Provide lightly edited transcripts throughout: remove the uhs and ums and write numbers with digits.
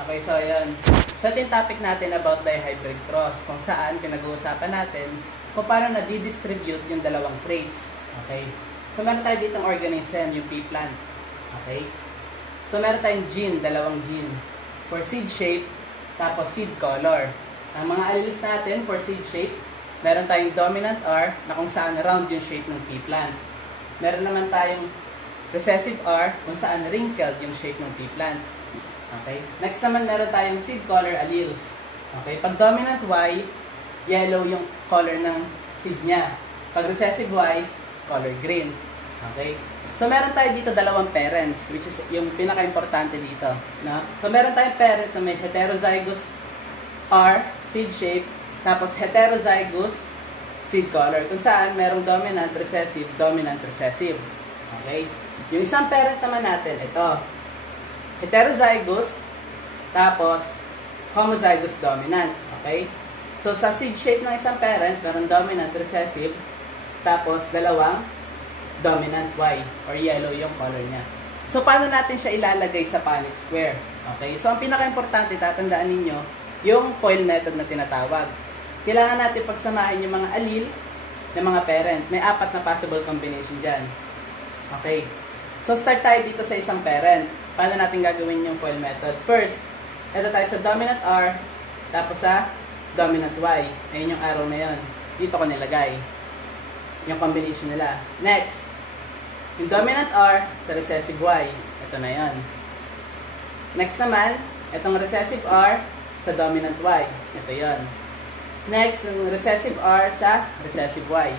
Okay, so ayan. So ito yung topic natin about dihybrid cross, kung saan pinag-uusapan natin kung paano na-distribute yung dalawang traits. Okay? So meron tayo ditong organism, yung pea plant. Okay? So meron tayong gene, dalawang gene. For seed shape, tapos seed color. Ang mga alleles natin for seed shape, meron tayong dominant R na kung saan round yung shape ng pea plant. Meron naman tayong recessive R kung saan wrinkled yung shape ng pea plant. Okay? Next naman meron tayong seed color alleles. Okay? Pag dominant Y, yellow yung color ng seed niya. Pag recessive Y, color green. Okay? So meron tayo dito dalawang parents, which is yung pinaka-importante dito. No? So meron tayong parents na may heterozygous R, seed shape, tapos heterozygous seed color. Kung saan merong dominant, recessive, dominant, recessive. Okay? Yung isang parent naman natin, ito. Heterozygous, tapos homozygous dominant. Okay? So, sa seed shape ng isang parent, meron dominant, recessive, tapos dalawang dominant Y, or yellow yung color niya. So, paano natin siya ilalagay sa Punnett square? Okay? So, ang pinaka-importante, tatandaan ninyo, yung FOIL method na tinatawag. Kailangan natin pagsamahin yung mga allele ng mga parent. May 4 na possible combination dyan. Okay? So, start tayo dito sa isang parent. Paano natin gagawin yung FOIL method? First, ito tayo sa dominant R, tapos sa dominant Y. Ayun yung arrow na yun. Dito ko nilagay. Yung combination nila. Next, yung dominant R sa recessive Y. Ito na yun. Next naman, itong recessive R sa dominant Y. Ito yun. Next, yung recessive R sa recessive Y.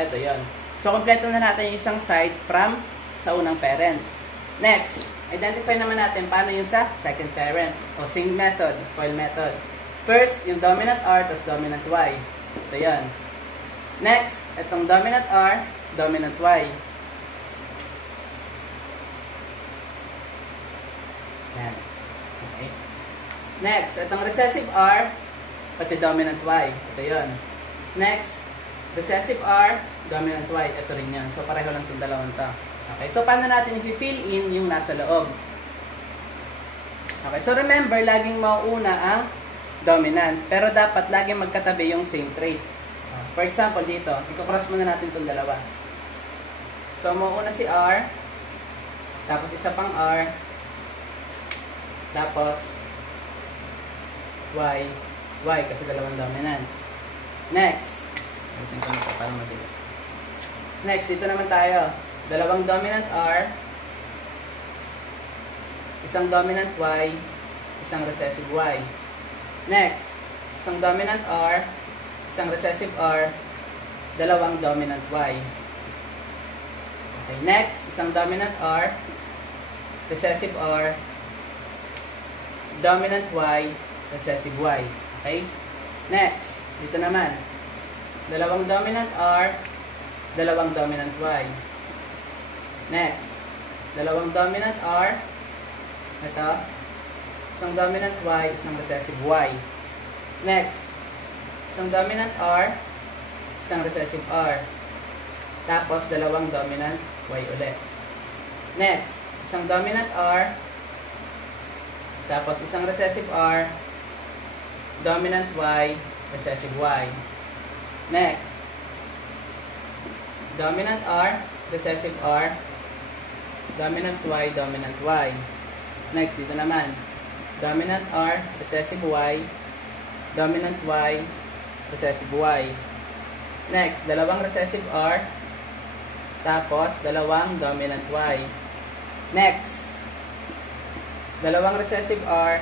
Ito yun. So, kompleto na natin yung isang side from sa unang parent. Next, identify naman natin paano yung sa second parent o same method, FOIL method. First, yung dominant R tas dominant Y. Ito yan. Next, itong dominant R, dominant Y. Yan. Okay. Next, itong recessive R, pati dominant Y. Ito yan. Next, recessive R, dominant Y. Ito rin yan. So, pareho lang itong dalawang to. Okay, so paano natin i-fill in yung nasa loob? Okay, so remember, laging mauuna ang dominant. Pero dapat laging magkatabi yung same trait. For example, dito, i-cross muna natin itong dalawa. So, mauuna si R, tapos isa pang R, tapos Y, Y kasi dalawang dominant. Next, alisin ko nito para mabilis. Next, dito naman tayo. Dalawang dominant R, isang dominant Y, isang recessive Y. Next, isang dominant R, isang recessive R, dalawang dominant Y. Okay, next, isang dominant R, recessive R, dominant Y, recessive Y. Okay? Next, dito naman, dalawang dominant R, dalawang dominant Y. Next, dalawang dominant R, ito, isang dominant Y, isang recessive Y. Next, isang dominant R, isang recessive R. Tapos, dalawang dominant Y ulit. Next, isang dominant R, tapos isang recessive R, dominant Y, recessive Y. Next, dominant R, recessive R, dominant Y, dominant Y. Next, dito naman, dominant R, recessive Y, dominant Y, recessive Y. Next, dalawang recessive R, tapos dalawang dominant Y. Next, dalawang recessive R,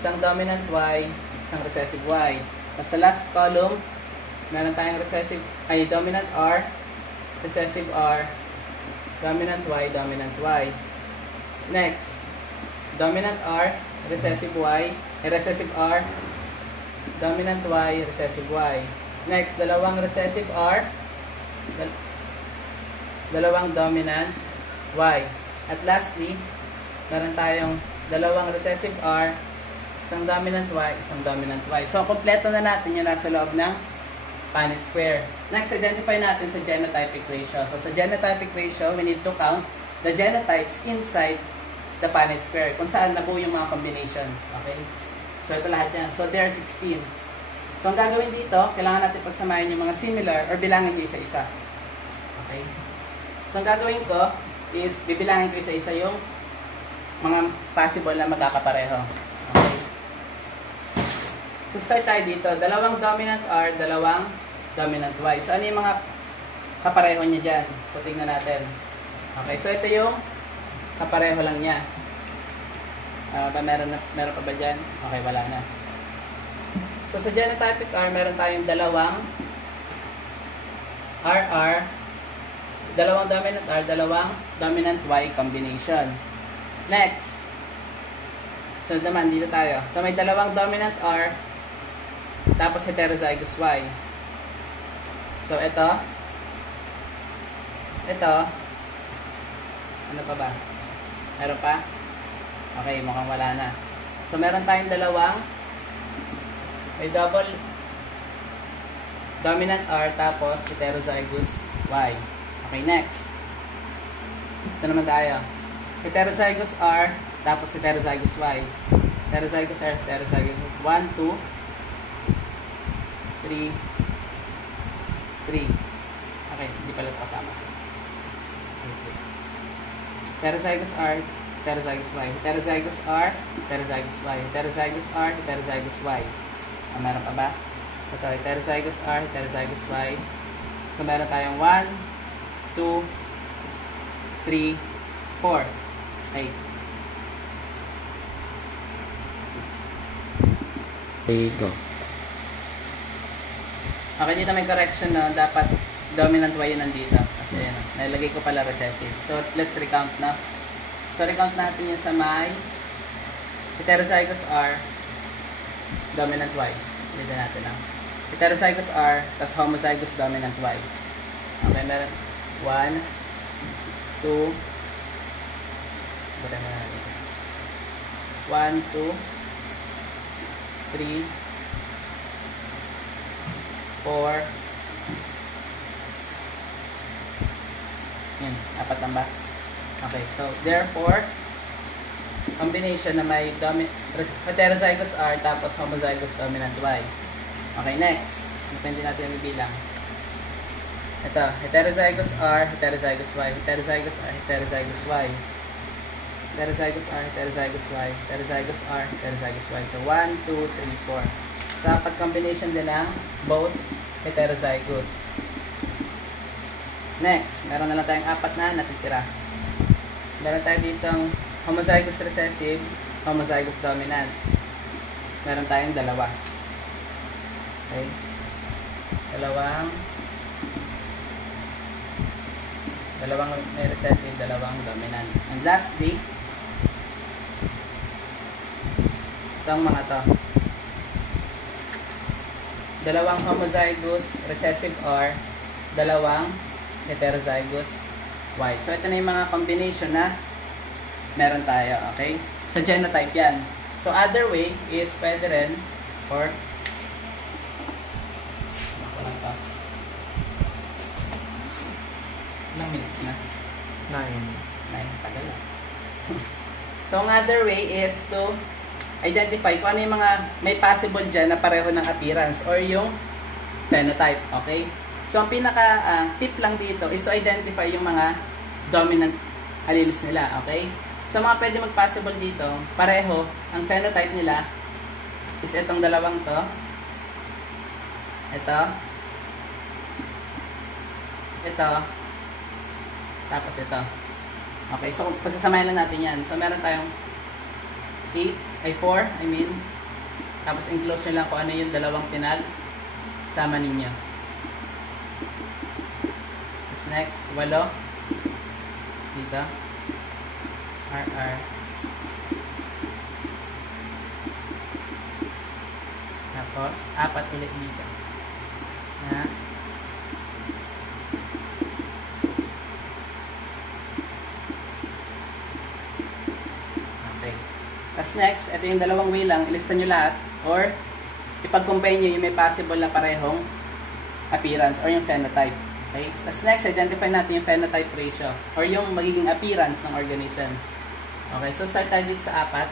isang dominant Y, isang recessive Y. Tapos sa last column, meron tayong dominant R, recessive R, dominant Y, dominant Y. Next, dominant R, recessive Y, recessive R, dominant Y, recessive Y. Next, dalawang recessive R, dalawang dominant Y. At lastly, meron tayong dalawang recessive R, isang dominant Y, isang dominant Y. So, kompleto na natin yung nasa loob ng Punnett square. Next, identify natin sa genotypic ratio. So, sa genotypic ratio, we need to count the genotypes inside the Punnett square, kung saan nabuo yung mga combinations. Okay? So, ito lahat yan. So, there are 16. So, ang gagawin dito, kailangan natin pagsamahin yung mga similar or bilangin ko isa-isa. Okay? So, ang gagawin ko is bibilangin ko isa-isa yung mga possible na magkakapareho. Okay? So, start tayo dito. Dalawang dominant R, dalawang dominant Y. So, ano yung mga kapareho niya dyan? So, tingnan natin. Okay, so ito yung kapareho lang niya. Meron pa ba dyan? Okay, wala na. So, sa genotypic R, meron tayong dalawang RR, dalawang dominant R, dalawang dominant Y combination. Next. So, naman, dito tayo. So, may dalawang dominant R, tapos heterozygous Y. So, ito, ano pa ba? Meron pa? Okay, mukhang wala na. So, meron tayong dalawang, may double dominant R, tapos heterozygous Y. Okay, next. Ito naman tayo. Heterozygous R, tapos heterozygous Y. Heterozygous R, heterozygous 1, 2, 3, 3. Okay, hindi pala ito kasama. Heterozygous R, heterozygous Y. Heterozygous R, heterozygous Y. Heterozygous R, heterozygous Y. Meron pa ba? Ito, heterozygous R, heterozygous Y. So, meron tayong 1, 2, 3, 4. Okay. Okay, go. Okay, dito may correction na dapat dominant Y yun nandito. Kasi nalagay ko pala recessive. So, let's recount na. So, recount natin yung sa may heterozygous R, dominant Y. Dito natin lang. Heterozygous R, tas homozygous dominant Y. Okay, meron 1, 2, 1, 2, 3, 4, yun, apat lang ba? Okay, so therefore, combination na may heterozygous R tapos homozygous dominant Y. Okay, next. Depende natin yung bilang. Ito, heterozygous R, heterozygous Y. Heterozygous R, heterozygous Y. Heterozygous R, heterozygous Y. Heterozygous R, heterozygous Y. So, 1, 2, 3, 4. So, dapat combination din ng both heterozygous. Next, meron na lang tayong apat na natitira. Meron tayo ditong homozygous recessive, homozygous dominant. Meron tayong dalawa. Okay? Dalawang may recessive, dalawang dominant. And lastly, itong mga to. Dalawang homozygous recessive R, dalawang heterozygous Y. So, ito na yung mga combination na meron tayo, okay? Sa genotype yan. So, other way is pwede rin or ilang minutes na? 9. Tagal lang. So, another way is to identify kung ano yung mga may possible dyan na pareho ng appearance or yung phenotype, okay? So, ang pinaka-tip lang dito is to identify yung mga dominant alleles nila, okay? So, mga pwede mag-possible dito, pareho, ang phenotype nila is itong dalawang to. Ito. Tapos ito. Okay, so pagsasamahin lang natin yan. So, meron tayong 4, tapos enclose nyo lang kung ano yung dalawang sama ninyo. Next, 8. Dito. RR. Tapos, 4 ulit dito. Na. Okay. Tapos next, ito yung dalawang way lang. Ilista nyo lahat. Or, ipag-combine nyo yung may possible na parehong appearance or yung phenotype. Okay? Tapos next, identify natin yung phenotype ratio or yung magiging appearance ng organism. Okay, so start tayo dito sa 4.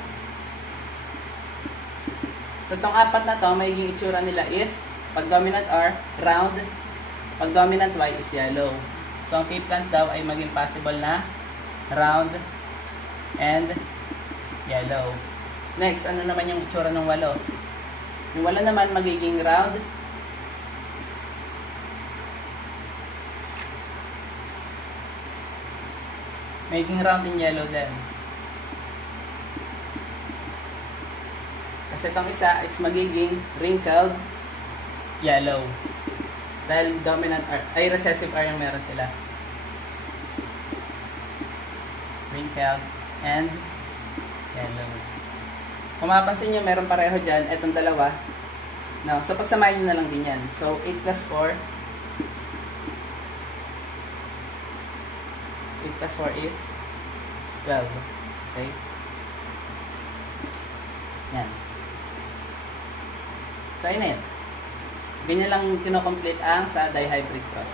So, itong 4 na to, magiging itsura nila is, pag dominant R, round, pag dominant Y is yellow. So, ang P-plant daw ay maging possible na round and yellow. Next, ano naman yung itsura ng 8? Yung 8 naman magiging round, magiging round and yellow din. Kasi itong isa is magiging wrinkled yellow. Dahil dominant R, ay recessive R yung meron sila. Wrinkled and yellow. So mapapansin nyo, meron pareho dyan. Itong dalawa. No, so pagsamahin nyo na lang din yan. So 8 plus 4. 8 plus 4 is 12. Okay? Yan. So, ayun na yun. Ganyan lang kinocomplete ang sa dihybrid cross.